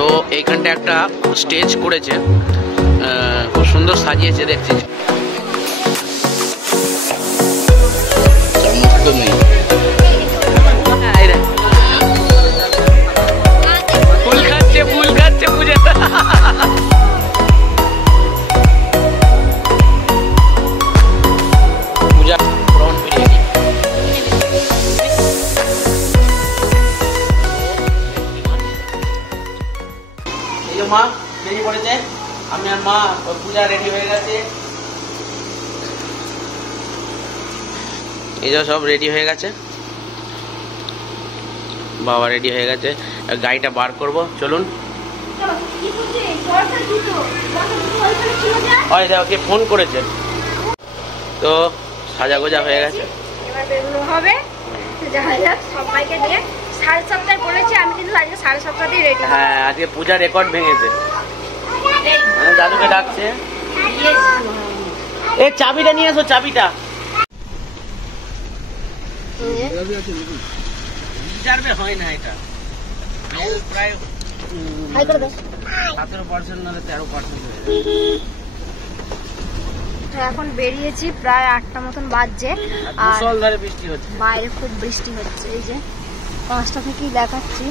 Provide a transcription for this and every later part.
তো এইখানটা একটা স্টেজ করেছে, খুব সুন্দর সাজিয়েছে দেখছি। ফুল খাচ্ছে পূজা। পূজা গ্রহণ পেয়ে মা বেরিয়ে পড়েছে, আমি আর মা পূজা রেডি হয়ে গেছে। এই যে সব রেডি হয়ে গেছে, বাবা রেডি হয়ে গেছে, গাড়িটা বার করব, চলুন। ওকে ফোন করেছে, তো সাজা গোজা হয়ে গেছে, এবার বেরোনো হবে। সবাইকে নিয়ে 7:30 বলেছি, আমি কিন্তু আজকে 7:30 রেডি। হ্যাঁ, আজকে পূজা রেকর্ড ভেঙেছে। দাদুকে ডাকছে, এই চাবিটা নিয়ে এসো, চাবিটা। হয় না এটা প্রায় 17% না 13% হয়ে যায়। এখন বেরিয়েছি, প্রায় 8টা মতন বাজছে, আর মুষলধারে বৃষ্টি হচ্ছে, বাইরে খুব বৃষ্টি হচ্ছে। এই যে 5টা থেকেই দেখাচ্ছি।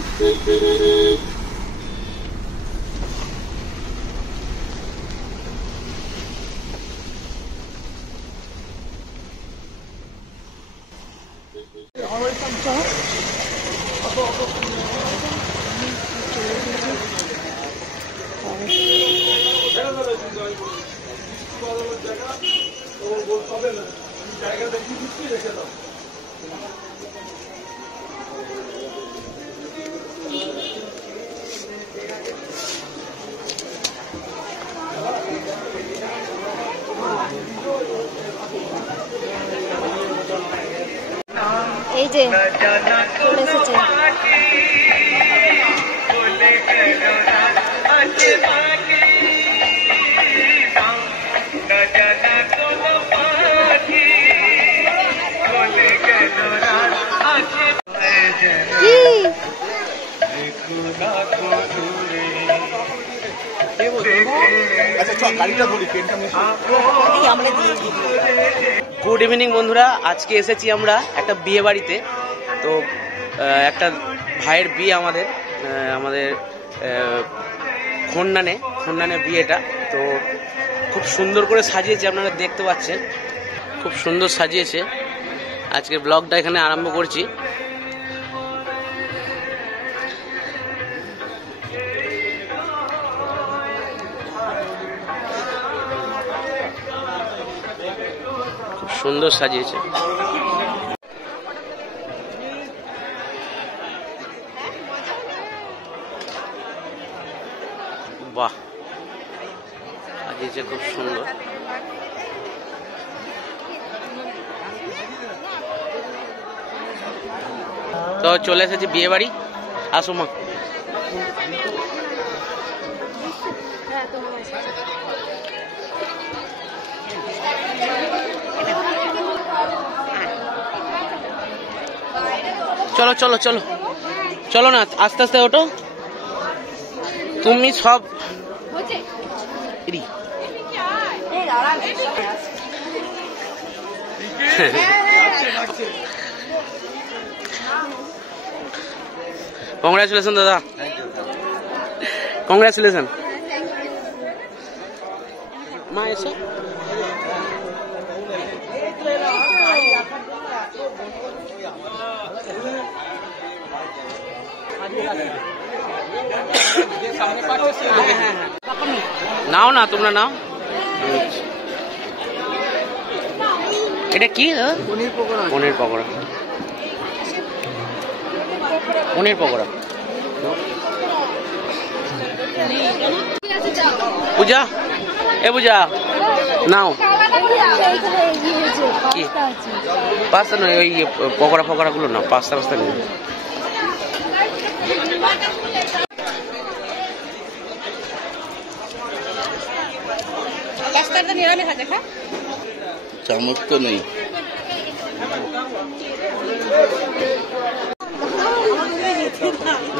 এই যে চলে এসেছে। গুড ইভিনিং বন্ধুরা, আজকে এসেছি আমরা একটা বিয়ে বাড়িতে। তো একটা ভাইয়ের বিয়ে, আমাদের খন্নানে বিয়েটা। তো খুব সুন্দর করে সাজিয়েছে, আপনারা দেখতে পাচ্ছেন, খুব সুন্দর সাজিয়েছে। আজকে ব্লগটা এখানে আরম্ভ করছি। খুব সুন্দর সাজিয়েছে। বাহ, সাজিয়েছে খুব সুন্দর। তো চলে এসেছি বিয়ে বাড়ি, আসো মা। চলো চলো চলো চলো না, আস্তে আস্তে ওঠো, তুমি সব কংগ্রাচুলেশন দাদা, কংগ্রাচুলেশন। মা এসো। নাও না, তোমরা নাও। এটা কি? পনির পকোড়া। পনির পকোড়া, পনির পকোড়া। পূজা, এ পূজা নাও। কি পাস্তা নয়, ওই পকোড়া ফকোড়া গুলো না, পাস্তা পাস্তা নেই। চামচ তো নেই।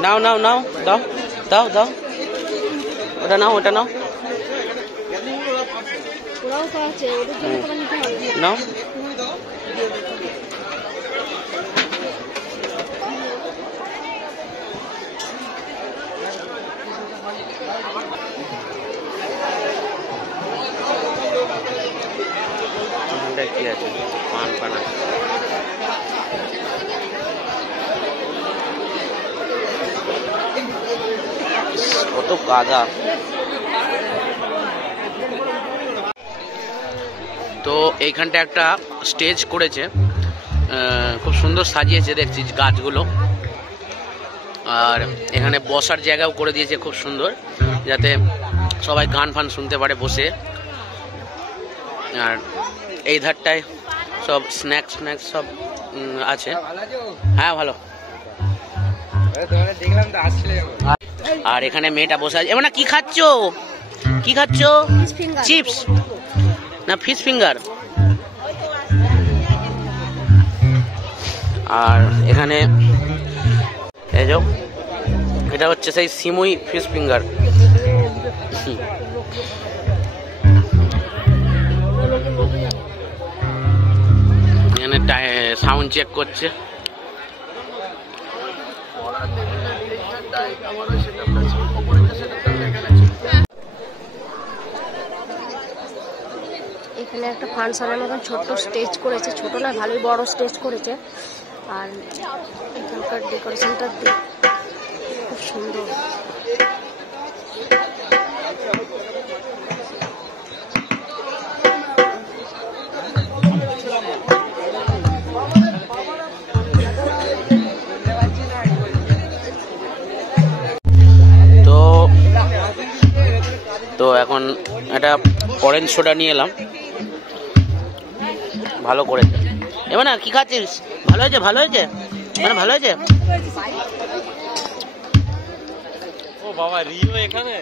নাও নাও নাও, দাও দাও দাও। ওটা নাও, ওটা নাও, নাও। কি আছে? পান পানা কত কাদা। তো এইখানটা একটা স্টেজ করেছে, খুব সুন্দর সাজিয়েছে দেখছি গাছগুলো। আর এখানে বসার জায়গাও করে দিয়েছে খুব সুন্দর, যাতে সবাই গান ফান শুনতে পারে বসে। আর এই ধারটায় সব স্ন্যাক্স সব আছে। হ্যাঁ ভালো। আর এখানে মেয়েটা বসে আছে। এবার না কি খাচ্ছ? কি খাচ্ছ? চিপস না ফিশ ফিঙ্গার? আর এখানে এই যে এটা হচ্ছে সেই সিমুই ফিশ ফিঙ্গার। এখানে সাউন্ড চেক করছে। এখানে একটা ফাংশনের মতন ছোট্ট স্টেজ করেছে, ছোট না ভালোই বড় স্টেজ করেছে। আর এখানকার ডেকোরেশনটা খুব সুন্দর। তো এখন একটা অরেঞ্জ সোডা নিয়ে এলাম, ভালো করে। এবার না কি খাচ্ছিস? ভালো হয়েছে, ভালো হয়েছে, মানে ভালো হয়েছে। ও বাবা, রিও এখানে।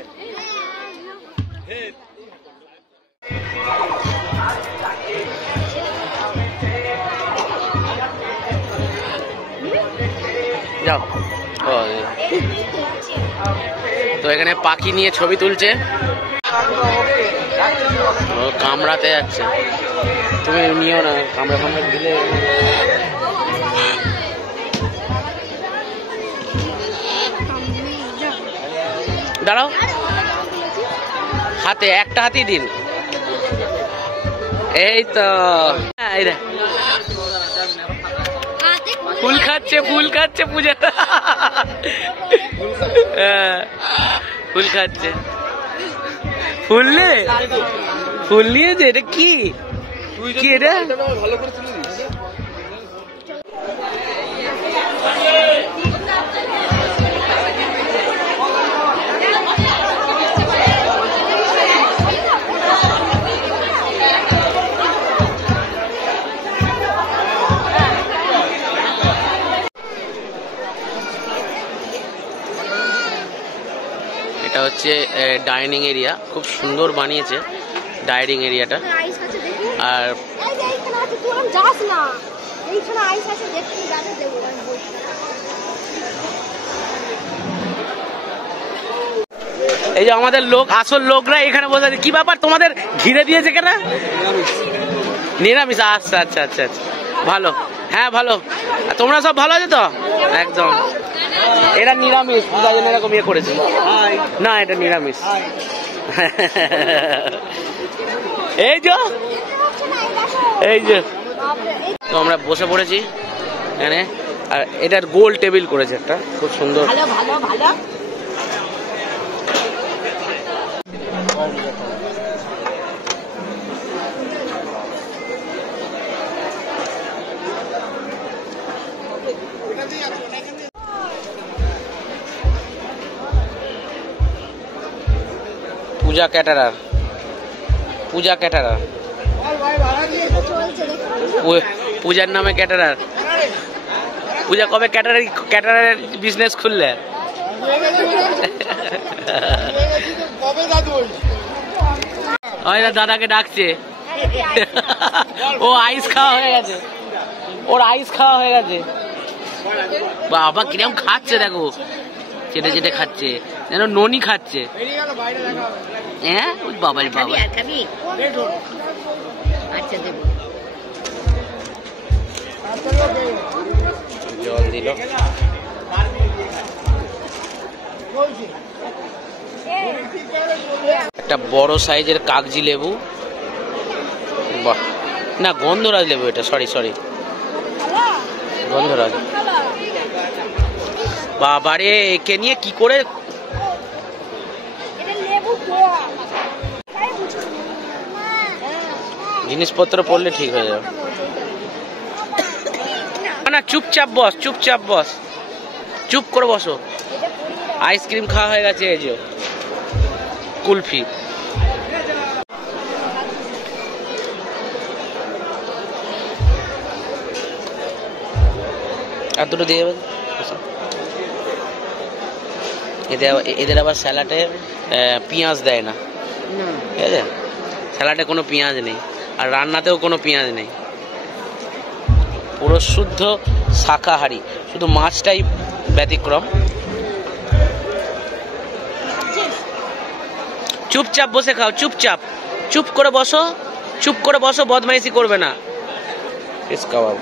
যাও। তো এখানে পাখি নিয়ে ছবি তুলছে, ও কামড়াতে যাচ্ছে। তুমি নিও না, কামড়া দিলে। দাঁড়াও, হাতে একটা হাতেই দিন। এই তো ফুল খাচ্ছে, ফুল খাচ্ছে পূজা। ফুল খাচ্ছে, ফুল নিয়েছে। এটা কি কি এটা? এটা হচ্ছে ডাইনিং এরিয়া, খুব সুন্দর বানিয়েছে ডাইনিং এরিয়াটা। আর এই যে আমাদের লোক, আসল লোকরা এখানে বসে আছে। কি ব্যাপার তোমাদের ঘিরে দিয়েছে কেন? নিরামিষ? আচ্ছা আচ্ছা আচ্ছা আচ্ছা, ভালো। হ্যাঁ ভালো। তোমরা সব ভালো আছো তো? একদম। এটা নিরামিষ, তাই জন্য এরকম ইয়ে করেছে। না এটা নিরামিষ। এই যে এই যে তো আমরা বসে পড়েছি এখানে। আর এটার গোল টেবিল করেছে একটা, খুব সুন্দর। পূজা ক্যাটারার, পূজা ক্যাটারার, পূজার নামে ক্যাটারার। পূজা কবে ক্যাটারার বিজনেস খুললে? দাদাকে ডাকছে। ও আইস খাওয়া হয়ে গেছে, ওর আইস খাওয়া হয়ে গেছে। বাবা কিরম খাচ্ছে দেখো, চেটে চেটে খাচ্ছে, যেন ননি খাচ্ছে। হ্যাঁ ওই বাবাই বাবা। আচ্ছা দেবো। জল দিল। একটা বড় সাইজের কাগজি লেবু, বাহ না গন্ধরাজ লেবু এটা, সরি গন্ধরাজ। বাবারে একে নিয়ে কি করে জিনিসপত্র পড়লে ঠিক হয়ে যাবে। না চুপচাপ বস, চুপ করে বসো। আইসক্রিম খাওয়া হয়ে গেছে, এই যে কুলফি। আর দুটো দিয়ে দেবেন। এদের আবার স্যালাডে পেঁয়াজ দেয় না, ঠিক আছে? স্যালাডে কোনো পেঁয়াজ নেই, আর রান্নাতেও কোনো পেঁয়াজ নেই, পুরো শুদ্ধ শাকাহারি, শুধু মাছটাই ব্যতিক্রম। চুপচাপ বসে খাও, চুপ করে বসো, বদমাইশি করবে না। ফিশ কাবাব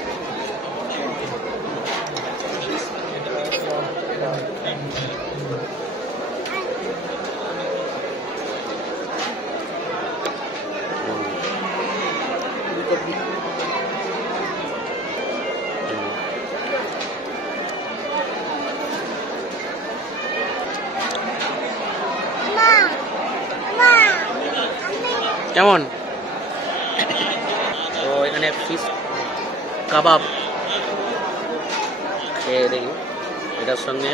কেমন? তো এখানে ফিশ কাবাব খেয়ে দেখি, এটার সঙ্গে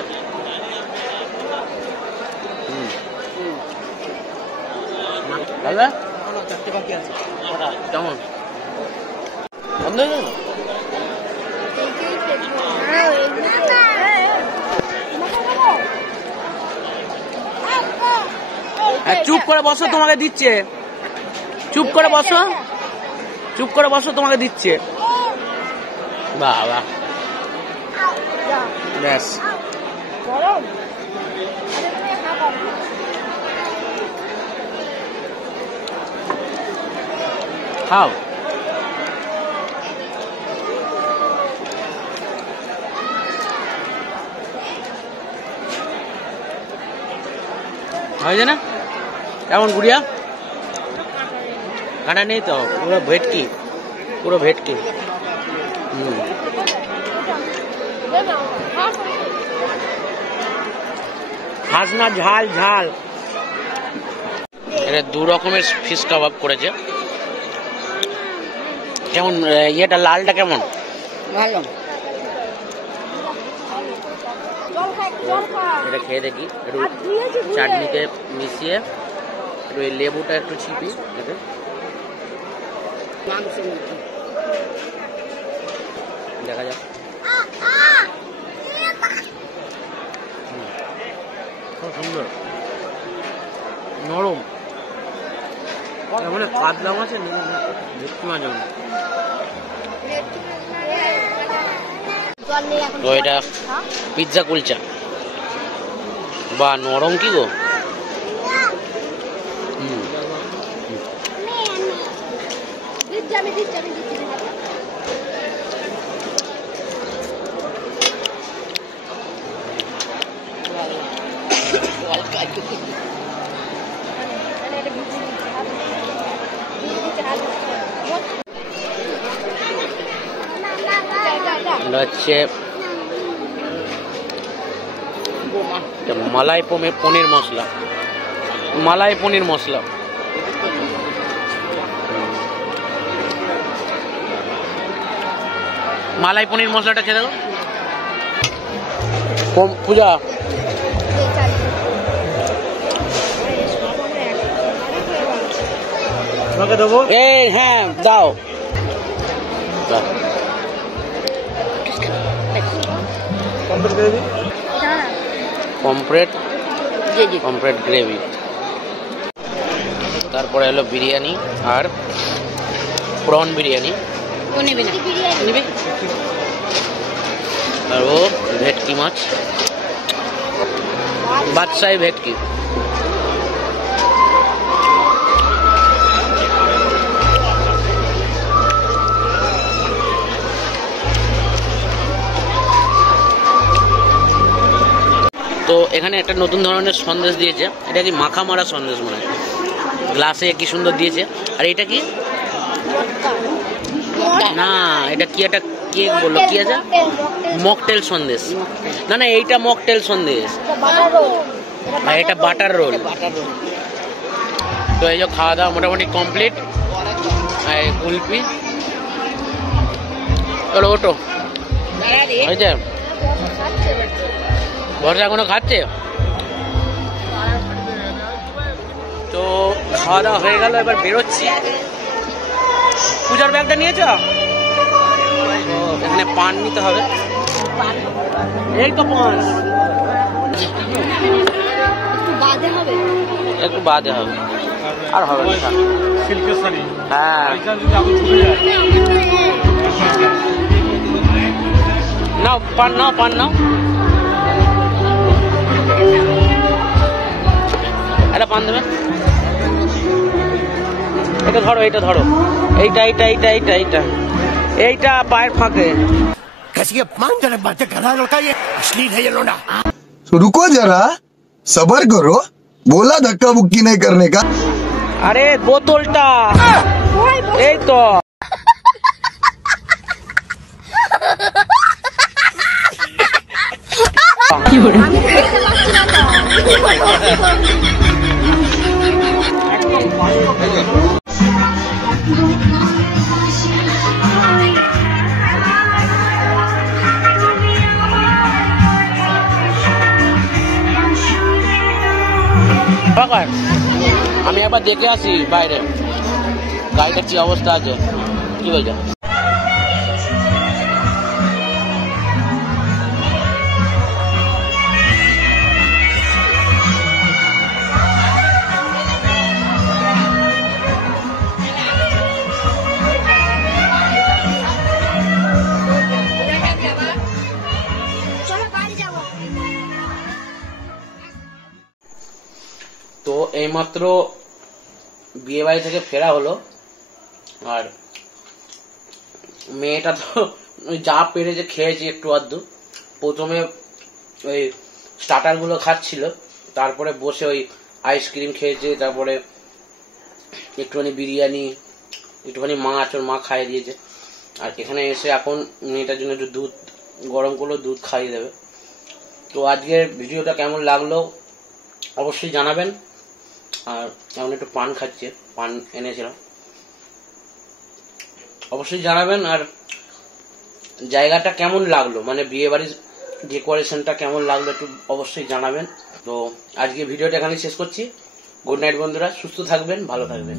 দাদা কেমন? চুপ করে বসো, তোমাকে দিচ্ছে। চুপ করে বসো, তোমাকে দিচ্ছে। বাবা ব্যাস। খাও। হয়েছে না? কেমন গুড়িয়া? কাটা নেই তো, পুরো ভেটকি। হাসনা ঝাল। এটা 2 রকমের ফিশ কাবাব করেছে। কেমন ইয়েটা, লালটা কেমন? ভালো। এটা খেয়ে দেখি, একটু চাটনিতে মিশিয়ে, একটু এই লেবুটা একটু ছিপি এতে। দেখা যাক। খুব সুন্দর, নরম, মানে কাতলা মাছের ভেটকি মাছ। তো এটা পিৎজা কুলচা, বা নরম কি গো। হচ্ছে মালাই পনির মশলা, মালাই পনির মশলা। মালাই পনির মশলাটা খেয়ে দেখো পূজা। দেবো এই, হ্যাঁ দাও। পমফ্রেট গ্রেভি, তারপরে হলো বিরিয়ানি আর প্রন বিরিয়ানি। আর ও ভেটকি মাছ। বাদশাহী ভেটকি। তো এখানে একটা নতুন ধরনের সন্দেশ দিয়েছে, এটা কি মাখা মারা সন্দেশ মনে হয়, গ্লাসে কি সুন্দর দিয়েছে। আর এটা কি না, এটা কি একটা কেক বললো, কি আছে, মকটেল সন্দেশ। না না, এইটা মকটেল সন্দেশ, আর এটা বাটার রোল। তো এই যে খাওয়া দাওয়া মোটামুটি কমপ্লিট। কুলপি, চলো ওটো হয়েছে। ভরসা এখনো খাচ্ছে। তো খাওয়া দাওয়া হয়ে গেল, এবার বেরোচ্ছি। পূজার ব্যাগটা নিয়েছ? এখানে পান নিতে হবে। এই তো পান একটু বাদে হবে, আর হবে না। হ্যাঁ নাও পান, নাও পান নাও। একটা পান দেবে, এটা ধরো, এইটা ধরো, এইটা এইটা এইটা এইটা এইটা এইটা পায়ের ফাঁকে। रुको जरा, सबर करो, बोला धक्का बुक्की नहीं करने का। আরে বোতলটা এই তো। আমি একবার দেখে আসি বাইরে গাড়িটার কি অবস্থা আছে, কি বলছে। তো এইমাত্র বিয়ে বাড়ি থেকে ফেরা হলো, আর মেয়েটা তো যা পেরেছে খেয়েছে একটু আধটু। প্রথমে ওই স্টার্টার গুলো খাচ্ছিল, তারপরে বসে ওই আইসক্রিম খেয়েছে, তারপরে একটুখানি বিরিয়ানি, একটুখানি মাছ, ওর মা খাইয়ে দিয়েছে। আর এখানে এসে এখন মেয়েটার জন্য একটু দুধ গরম করলো, দুধ খাইয়ে দেবে। তো আজকের ভিডিওটা কেমন লাগলো অবশ্যই জানাবেন। আর এখন একটু পান খাচ্ছে, পান এনেছিলাম, অবশ্যই জানাবেন। আর জায়গাটা কেমন লাগলো, মানে বিয়ে বাড়ির ডেকোরেশনটা কেমন লাগলো একটু অবশ্যই জানাবেন। তো আজকে ভিডিওটা এখানে শেষ করছি। গুড নাইট বন্ধুরা, সুস্থ থাকবেন, ভালো থাকবেন।